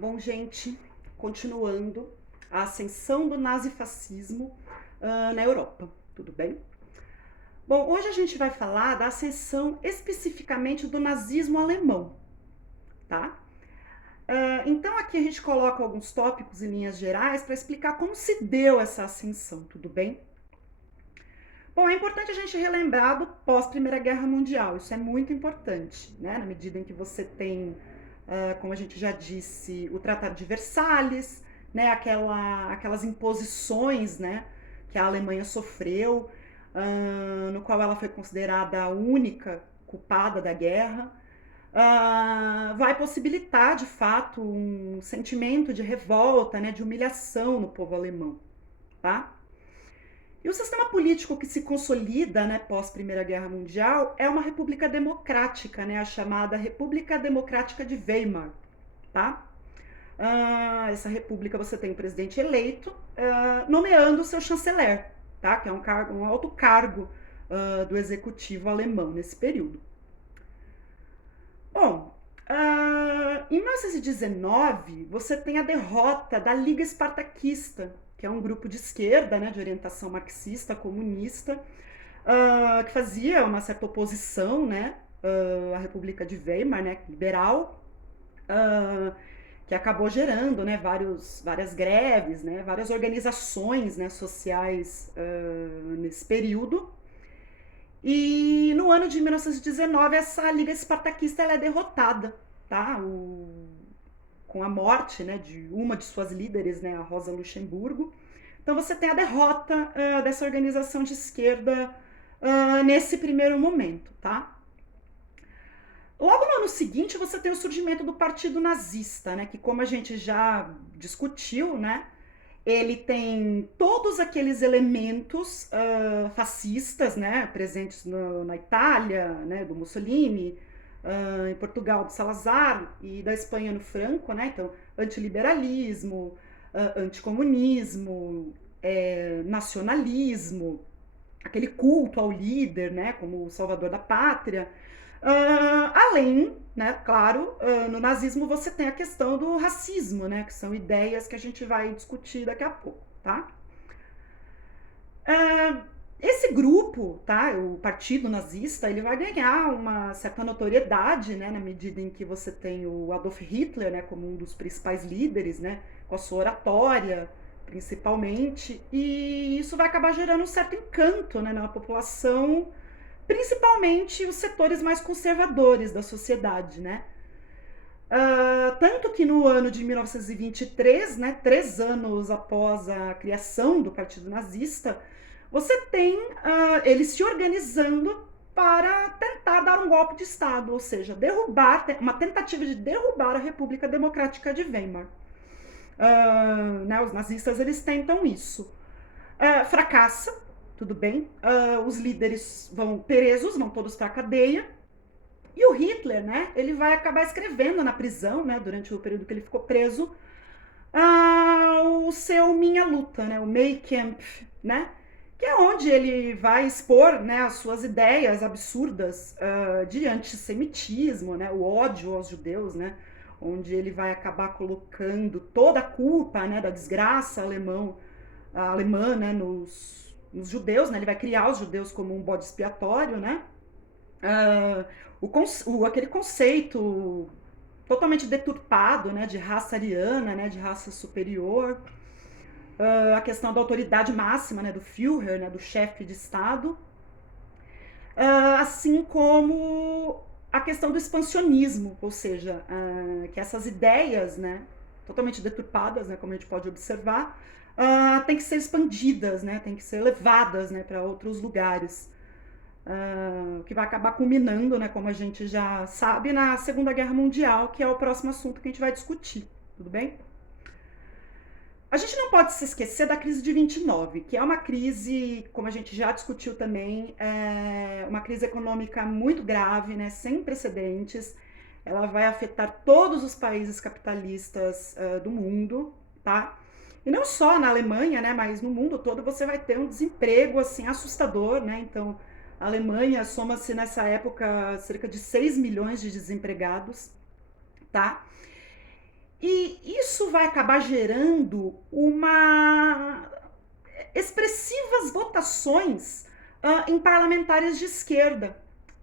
Bom, gente, continuando a ascensão do nazifascismo na Europa, tudo bem? Bom, hoje a gente vai falar da ascensão especificamente do nazismo alemão, tá? Então aqui a gente coloca alguns tópicos em linhas gerais para explicar como se deu essa ascensão, tudo bem? Bom, é importante a gente relembrar do pós-Primeira Guerra Mundial, isso é muito importante, né? Na medida em que você tem, como a gente já disse, o Tratado de Versalhes, né? Aquelas imposições, né? Que a Alemanha sofreu, no qual ela foi considerada a única culpada da guerra, vai possibilitar, de fato, um sentimento de revolta, né? De humilhação no povo alemão, tá? E o sistema político que se consolida, né, pós Primeira Guerra Mundial é uma república democrática, né, a chamada República Democrática de Weimar, tá? Essa república você tem o presidente eleito nomeando o seu chanceler, tá? Que é um alto cargo do executivo alemão nesse período. Bom, em 1919 você tem a derrota da Liga Espartaquista, que é um grupo de esquerda, né, de orientação marxista, comunista, que fazia uma certa oposição, né, à República de Weimar, né, liberal, que acabou gerando, né, várias greves, né, várias organizações, né, sociais nesse período. E no ano de 1919 essa Liga Espartaquista ela é derrotada, tá? Com a morte, né, de uma de suas líderes, né, a Rosa Luxemburgo. Então você tem a derrota dessa organização de esquerda nesse primeiro momento, tá? Logo no ano seguinte você tem o surgimento do Partido Nazista, né, que como a gente já discutiu, né, ele tem todos aqueles elementos fascistas, né, presentes na Itália, né, do Mussolini, em Portugal do Salazar e da Espanha no Franco, né, então antiliberalismo, anticomunismo, nacionalismo, aquele culto ao líder, né, como o salvador da pátria. Além, né, claro, no nazismo você tem a questão do racismo, né, que são ideias que a gente vai discutir daqui a pouco, tá? Esse grupo, tá, o partido nazista, ele vai ganhar uma certa notoriedade, né, na medida em que você tem o Adolf Hitler, né, como um dos principais líderes, né, com a sua oratória, principalmente, e isso vai acabar gerando um certo encanto, né, na população, principalmente os setores mais conservadores da sociedade, né? Tanto que no ano de 1923, né, 3 anos após a criação do Partido Nazista, você tem eles se organizando para tentar dar um golpe de Estado, ou seja, uma tentativa de derrubar a República Democrática de Weimar. Né, os nazistas eles tentam isso. Fracassa, tudo bem, os líderes vão presos, vão todos para a cadeia, e o Hitler, né, ele vai acabar escrevendo na prisão, né, durante o período que ele ficou preso, o seu Minha Luta, né, o Mein Kampf, né, que é onde ele vai expor, né, as suas ideias absurdas de antissemitismo, né, o ódio aos judeus, né, onde ele vai acabar colocando toda a culpa, né, da desgraça alemã, né, nos judeus, né, ele vai criar os judeus como um bode expiatório, né, aquele conceito totalmente deturpado, né, de raça ariana, né, de raça superior, a questão da autoridade máxima, né, do Führer, né, do chefe de Estado, assim como a questão do expansionismo, ou seja, que essas ideias, né, totalmente deturpadas, né, como a gente pode observar, tem que ser expandidas, né, tem que ser levadas, né, para outros lugares. Que vai acabar culminando, né, como a gente já sabe, na Segunda Guerra Mundial, que é o próximo assunto que a gente vai discutir, tudo bem? A gente não pode se esquecer da crise de 29, que é uma crise, como a gente já discutiu também, uma crise econômica muito grave, né, sem precedentes. Ela vai afetar todos os países capitalistas do mundo, tá? E não só na Alemanha, né, mas no mundo todo você vai ter um desemprego assim assustador, né? Então, a Alemanha soma-se nessa época cerca de 6 milhões de desempregados, tá? E isso vai acabar gerando expressivas votações em parlamentares de esquerda.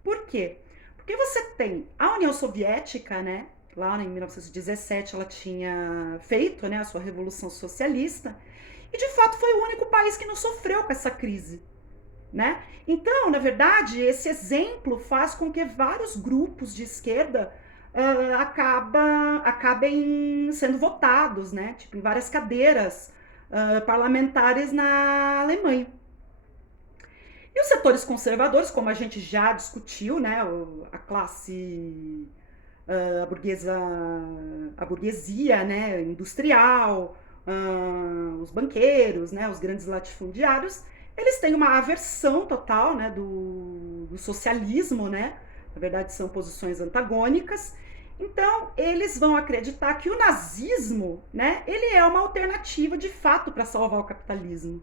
Por quê? Porque você tem a União Soviética, né? Lá em 1917 ela tinha feito, né, a sua Revolução Socialista, e de fato foi o único país que não sofreu com essa crise, né? Então, na verdade, esse exemplo faz com que vários grupos de esquerda acabem sendo votados, né? Tipo, em várias cadeiras parlamentares na Alemanha. E os setores conservadores, como a gente já discutiu, né? A classe, a burguesia, né? Industrial, os banqueiros, né? Os grandes latifundiários, eles têm uma aversão total, né? Do socialismo, né? Na verdade, são posições antagônicas. Então, eles vão acreditar que o nazismo, né? Ele é uma alternativa de fato para salvar o capitalismo.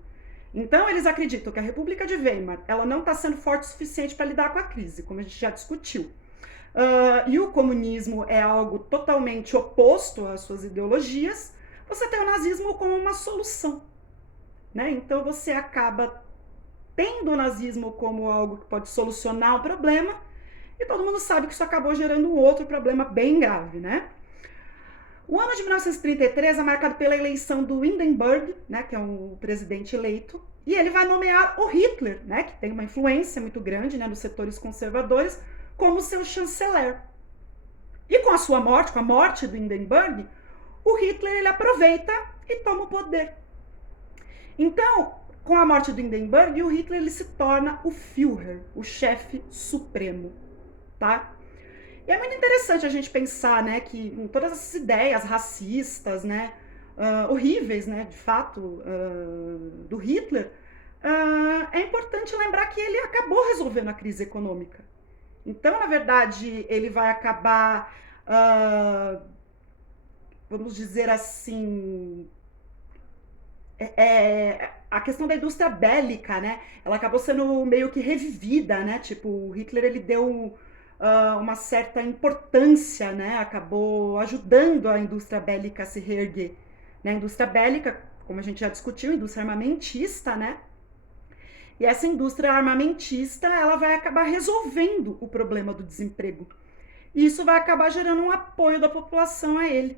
Então, eles acreditam que a República de Weimar ela não está sendo forte o suficiente para lidar com a crise, como a gente já discutiu. E o comunismo é algo totalmente oposto às suas ideologias. Você tem o nazismo como uma solução, né? Então, você acaba tendo o nazismo como algo que pode solucionar o problema, e todo mundo sabe que isso acabou gerando um outro problema bem grave, né? O ano de 1933 é marcado pela eleição do Hindenburg, né, que é um presidente eleito, e ele vai nomear o Hitler, né, que tem uma influência muito grande, né, nos setores conservadores, como seu chanceler. E com a sua morte, com a morte do Hindenburg, o Hitler ele aproveita e toma o poder. Então, com a morte do Hindenburg, o Hitler ele se torna o Führer, o chefe supremo, tá? E é muito interessante a gente pensar, né, que em todas essas ideias racistas, né, horríveis, né, de fato, do Hitler, é importante lembrar que ele acabou resolvendo a crise econômica. Então, na verdade, ele vai acabar, vamos dizer assim, a questão da indústria bélica, né, ela acabou sendo meio que revivida, né, tipo, o Hitler ele deu uma certa importância, né? Acabou ajudando a indústria bélica a se reerguer. Né? A indústria bélica, como a gente já discutiu, indústria armamentista, né? E essa indústria armamentista, ela vai acabar resolvendo o problema do desemprego. E isso vai acabar gerando um apoio da população a ele.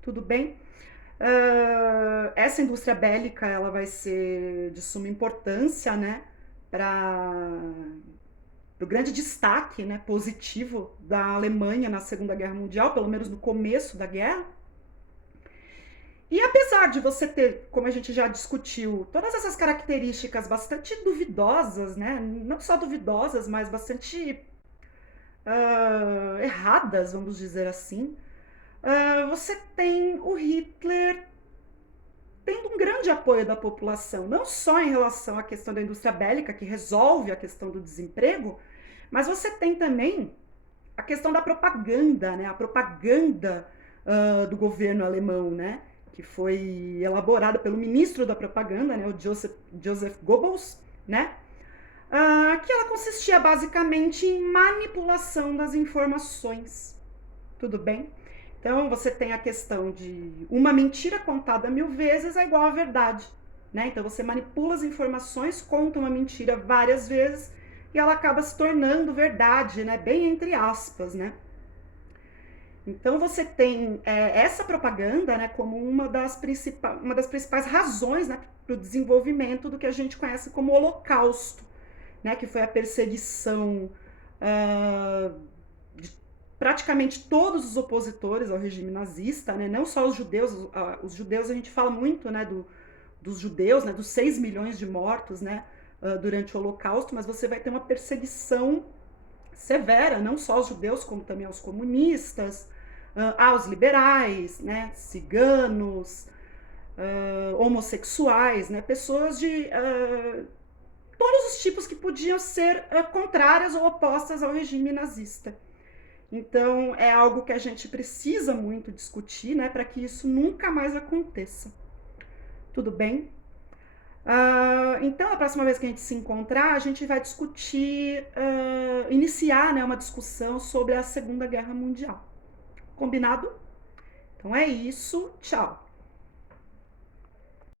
Tudo bem? Essa indústria bélica, ela vai ser de suma importância, né? Para o grande destaque, né, positivo da Alemanha na Segunda Guerra Mundial, pelo menos no começo da guerra. E apesar de você ter, como a gente já discutiu, todas essas características bastante duvidosas, né, não só duvidosas, mas bastante erradas, vamos dizer assim, você tem o Hitler tendo um grande apoio da população, não só em relação à questão da indústria bélica, que resolve a questão do desemprego, mas você tem também a questão da propaganda, né? A propaganda do governo alemão, né? Que foi elaborada pelo ministro da propaganda, né? O Joseph Goebbels, né? Que ela consistia basicamente em manipulação das informações. Tudo bem? Então, você tem a questão de uma mentira contada 1000 vezes é igual à verdade, né? Então, você manipula as informações, conta uma mentira várias vezes e ela acaba se tornando verdade, né? Bem entre aspas, né? Então, você tem essa propaganda, né, como uma das principais razões, né, para o desenvolvimento do que a gente conhece como Holocausto, né? Que foi a perseguição praticamente todos os opositores ao regime nazista, né? Não só os judeus a gente fala muito, né, dos judeus, né, dos 6 milhões de mortos, né, durante o Holocausto, mas você vai ter uma perseguição severa, não só aos judeus, como também aos comunistas, aos liberais, né, ciganos, homossexuais, né, pessoas de todos os tipos que podiam ser contrárias ou opostas ao regime nazista. Então, é algo que a gente precisa muito discutir, né, para que isso nunca mais aconteça. Tudo bem? Então, a próxima vez que a gente se encontrar, a gente vai discutir, iniciar, né, uma discussão sobre a Segunda Guerra Mundial. Combinado? Então é isso, tchau!